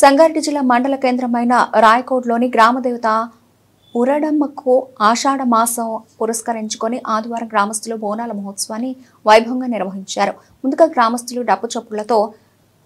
సంగారెడ్డి జిల్లా మండల కేంద్రమైన రాయకోట్లోని గ్రామదేవత ఉరడమ్మకు ఆషాఢ మాసం పురస్కరించుకొని ఆదివారం గ్రామస్తులు బోనాల మహోత్సవాన్ని వైభవంగా నిర్వహించారు. ముందుగా గ్రామస్తులు డప్పు చప్పులతో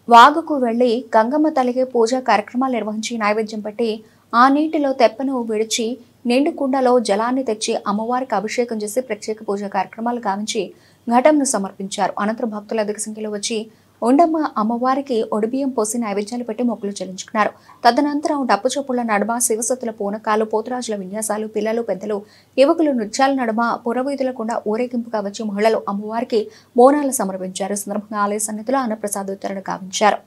వాగుకు వెళ్లి గంగమ్మ తల్లికి పూజా కార్యక్రమాలు నిర్వహించి నైవేద్యం పెట్టి ఆ నీటిలో తెప్పను విడిచి నిండు కుండలో జలాన్ని తెచ్చి అమ్మవారికి అభిషేకం చేసి ప్రత్యేక పూజా కార్యక్రమాలు గావించి ఘటంను సమర్పించారు. అనంతరం భక్తులు అధిక సంఖ్యలో వచ్చి ఉండమ్మ అమ్మవారికి ఒడిబియ్యం పోసి నైవేద్యాలు పెట్టి మొక్కులు చెల్లించుకున్నారు. తదనంతరం డప్పు చప్పుల నడుమ శివసత్తుల పూనకాలు, పోతురాజుల విన్యాసాలు, పిల్లలు పెద్దలు యువకులు నృత్యాల నడుమ పురవీధుల గుండా ఊరేగింపుగా వచ్చి మహిళలు అమ్మవారికి బోనాలు సమర్పించారు. సందర్భంగా ఆలయ సన్నిధిలో అన్నప్రసాద వితరణ గావించారు.